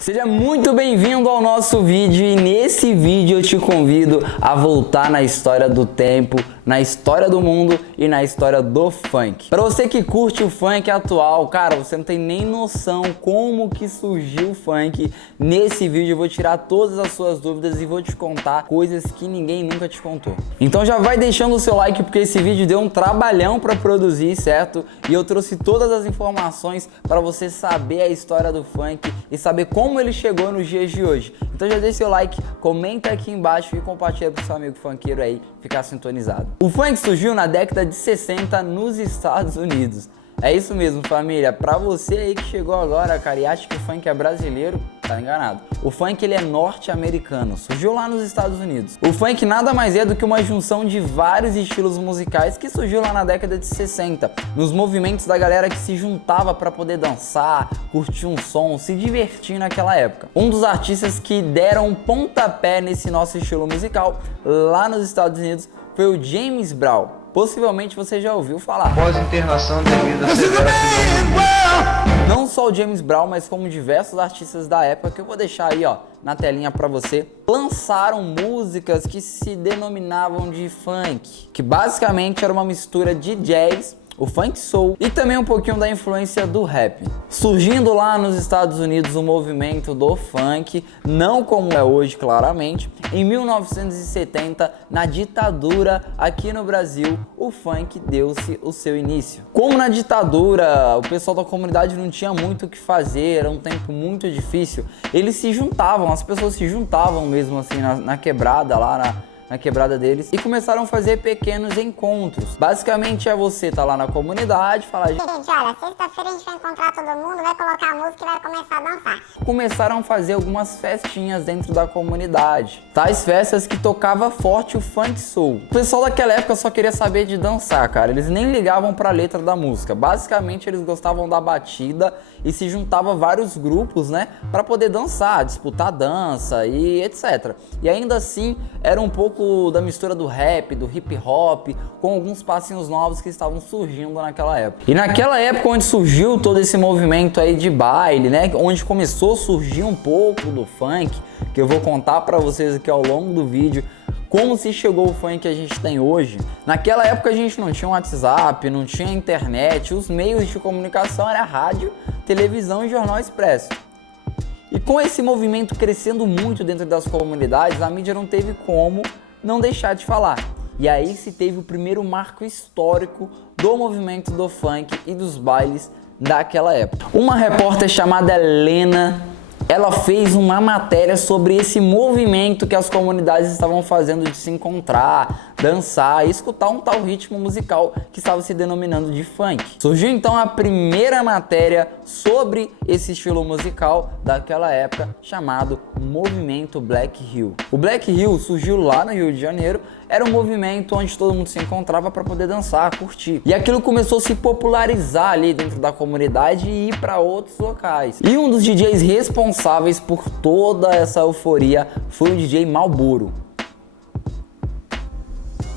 Seja muito bem-vindo ao nosso vídeo e nesse vídeo eu te convido a voltar na história do tempo, na história do mundo e na história do funk. Para você que curte o funk atual, cara, você não tem nem noção como que surgiu o funk. Nesse vídeo eu vou tirar todas as suas dúvidas e vou te contar coisas que ninguém nunca te contou. Então já vai deixando o seu like porque esse vídeo deu um trabalhão para produzir, certo? E eu trouxe todas as informações para você saber a história do funk e saber como ele chegou nos dias de hoje. Então já deixa seu like, comenta aqui embaixo e compartilha pro seu amigo funkeiro aí ficar sintonizado. O funk surgiu na década de 60 nos Estados Unidos. É isso mesmo, família. Pra você aí que chegou agora, cara, e acha que o funk é brasileiro, tá enganado. O funk, ele é norte-americano, surgiu lá nos Estados Unidos. O funk nada mais é do que uma junção de vários estilos musicais que surgiu lá na década de 60, nos movimentos da galera que se juntava pra poder dançar, curtir um som, se divertir naquela época. Um dos artistas que deram um pontapé nesse nosso estilo musical lá nos Estados Unidos foi o James Brown. Possivelmente você já ouviu falar. Após internação devido a severa pneumonia. Não só o James Brown, mas como diversos artistas da época, que eu vou deixar aí, ó, na telinha pra você, lançaram músicas que se denominavam de funk, que basicamente era uma mistura de jazz, o funk soul e também um pouquinho da influência do rap. Surgindo lá nos Estados Unidos o movimento do funk, não como é hoje claramente, em 1970, na ditadura aqui no Brasil, o funk deu-se o seu início. Como na ditadura o pessoal da comunidade não tinha muito o que fazer, era um tempo muito difícil, eles se juntavam, as pessoas se juntavam mesmo assim na quebrada lá, na quebrada deles, e começaram a fazer pequenos encontros. Basicamente é você tá lá na comunidade, falar: gente, olha, sexta-feira a gente vai encontrar todo mundo, vai colocar a música e vai começar a dançar. Começaram a fazer algumas festinhas dentro da comunidade. Tais festas que tocava forte o funk soul. O pessoal daquela época só queria saber de dançar, cara. Eles nem ligavam pra letra da música. Basicamente eles gostavam da batida e se juntavam vários grupos, né, pra poder dançar, disputar dança e etc. E ainda assim era um pouco da mistura do rap, do hip hop, com alguns passinhos novos que estavam surgindo naquela época. E naquela época onde surgiu todo esse movimento aí de baile, né, onde começou a surgir um pouco do funk, que eu vou contar pra vocês aqui ao longo do vídeo, como se chegou o funk que a gente tem hoje. Naquela época a gente não tinha WhatsApp, não tinha internet, os meios de comunicação era rádio, televisão e jornal expresso. E com esse movimento crescendo muito dentro das comunidades, a mídia não teve como não deixar de falar. E aí se teve o primeiro marco histórico do movimento do funk e dos bailes daquela época. Uma repórter chamada Lena, ela fez uma matéria sobre esse movimento que as comunidades estavam fazendo de se encontrar, dançar e escutar um tal ritmo musical que estava se denominando de funk. Surgiu então a primeira matéria sobre esse estilo musical daquela época, chamado Movimento Black Hill. O Black Hill surgiu lá no Rio de Janeiro, era um movimento onde todo mundo se encontrava para poder dançar, curtir. E aquilo começou a se popularizar ali dentro da comunidade e ir para outros locais. E um dos DJs responsáveis por toda essa euforia foi o DJ Malboro.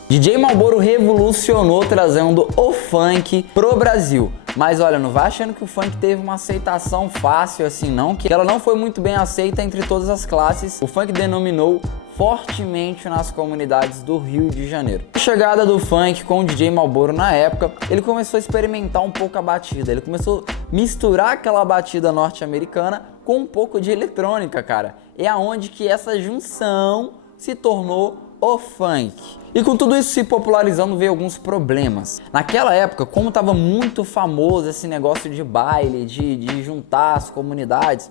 DJ Malboro revolucionou trazendo o funk pro Brasil. Mas olha, não vai achando que o funk teve uma aceitação fácil assim não, que ela não foi muito bem aceita entre todas as classes. O funk denominou fortemente nas comunidades do Rio de Janeiro. A chegada do funk com o DJ Malboro na época, ele começou a experimentar um pouco a batida, ele começou a misturar aquela batida norte-americana com um pouco de eletrônica, cara. É aonde que essa junção se tornou o funk. E com tudo isso se popularizando veio alguns problemas. Naquela época, como estava muito famoso esse negócio de baile, de juntar as comunidades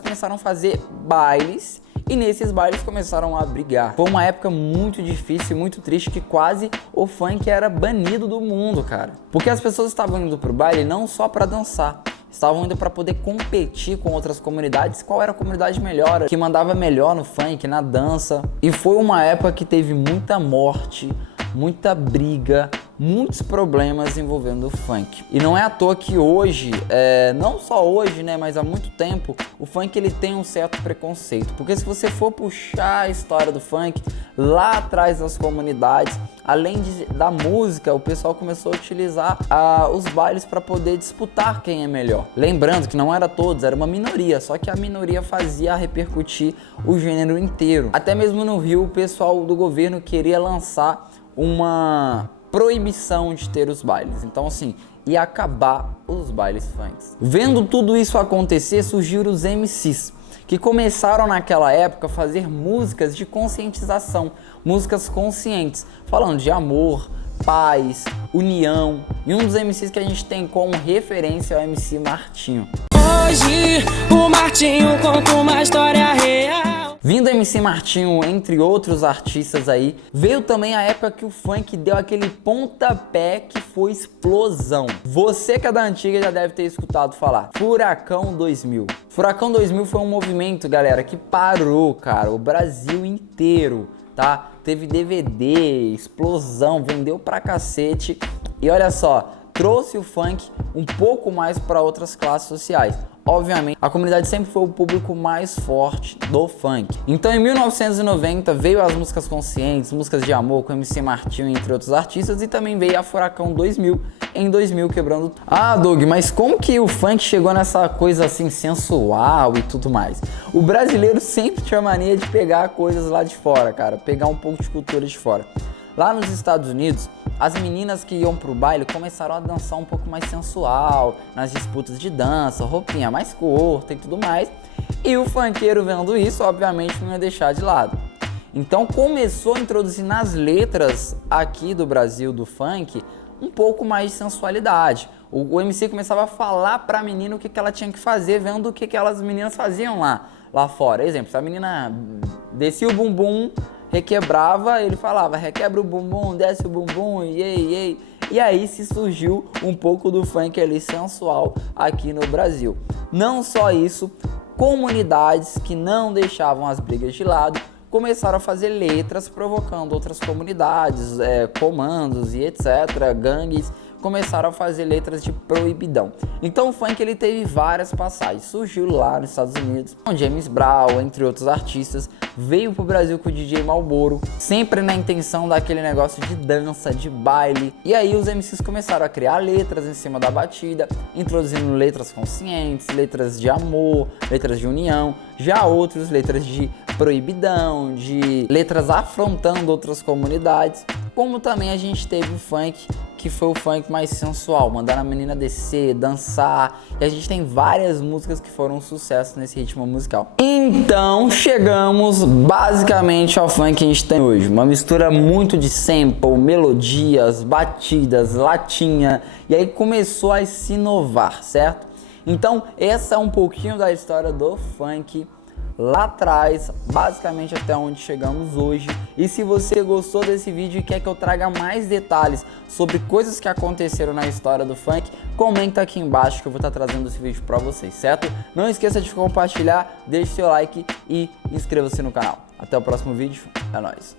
começaram a fazer bailes e nesses bailes começaram a brigar. Foi uma época muito difícil e muito triste que quase o funk era banido do mundo, cara. Porque as pessoas estavam indo pro baile não só para dançar, estavam indo para poder competir com outras comunidades, qual era a comunidade melhor, que mandava melhor no funk, na dança. E foi uma época que teve muita morte, muita briga, muitos problemas envolvendo o funk. E não é à toa que hoje, não só hoje, né, mas há muito tempo, o funk ele tem um certo preconceito. Porque se você for puxar a história do funk lá atrás das comunidades, além da música, o pessoal começou a utilizar os bailes para poder disputar quem é melhor. Lembrando que não era todos, era uma minoria, só que a minoria fazia repercutir o gênero inteiro. Até mesmo no Rio, o pessoal do governo queria lançar uma proibição de ter os bailes. Então, assim, ia acabar os bailes funks. Vendo tudo isso acontecer, surgiram os MCs, que começaram naquela época a fazer músicas de conscientização, músicas conscientes, falando de amor, paz, união. E um dos MCs que a gente tem como referência é o MC Martinho. Hoje o Martinho conta uma história real. Vindo MC Martinho, entre outros artistas aí, veio também a época que o funk deu aquele pontapé que foi explosão. Você que é da antiga já deve ter escutado falar. Furacão 2000. Furacão 2000 foi um movimento, galera, que parou, cara, o Brasil inteiro, tá? Teve DVD, explosão, vendeu pra cacete. E olha só, trouxe o funk um pouco mais para outras classes sociais. Obviamente, a comunidade sempre foi o público mais forte do funk. Então, em 1990, veio as músicas conscientes, músicas de amor com MC Martinho, entre outros artistas, e também veio a Furacão 2000, em 2000, quebrando... Ah, Doug, mas como que o funk chegou nessa coisa assim, sensual e tudo mais? O brasileiro sempre tinha mania de pegar coisas lá de fora, cara, pegar um pouco de cultura de fora. Lá nos Estados Unidos, as meninas que iam pro baile começaram a dançar um pouco mais sensual, nas disputas de dança, roupinha mais curta e tudo mais. E o funkeiro vendo isso, obviamente, não ia deixar de lado. Então começou a introduzir nas letras aqui do Brasil, do funk, um pouco mais de sensualidade. O MC começava a falar pra menina o que ela tinha que fazer, vendo o que aquelas meninas faziam lá fora. Exemplo, se a menina descia o bumbum, requebrava, ele falava, requebra o bumbum, desce o bumbum, ei. E aí se surgiu um pouco do funk ali sensual aqui no Brasil. Não só isso, comunidades que não deixavam as brigas de lado começaram a fazer letras provocando outras comunidades, comandos e etc, gangues, começaram a fazer letras de proibidão. Então o funk ele teve várias passagens. Surgiu lá nos Estados Unidos, com James Brown, entre outros artistas, veio pro Brasil com o DJ Malboro, sempre na intenção daquele negócio de dança, de baile. E aí os MCs começaram a criar letras em cima da batida, introduzindo letras conscientes, letras de amor, letras de união, já outros letras de proibidão, de letras afrontando outras comunidades, como também a gente teve o funk, que foi o funk mais sensual, mandar a menina descer, dançar, e a gente tem várias músicas que foram um sucesso nesse ritmo musical. Então chegamos basicamente ao funk que a gente tem hoje, uma mistura muito de sample, melodias, batidas, latinha, e aí começou a se inovar, certo? Então essa é um pouquinho da história do funk lá atrás, basicamente até onde chegamos hoje. E se você gostou desse vídeo e quer que eu traga mais detalhes sobre coisas que aconteceram na história do funk, comenta aqui embaixo que eu vou estar trazendo esse vídeo pra vocês, certo? Não esqueça de compartilhar, deixe seu like e inscreva-se no canal. Até o próximo vídeo, é nóis!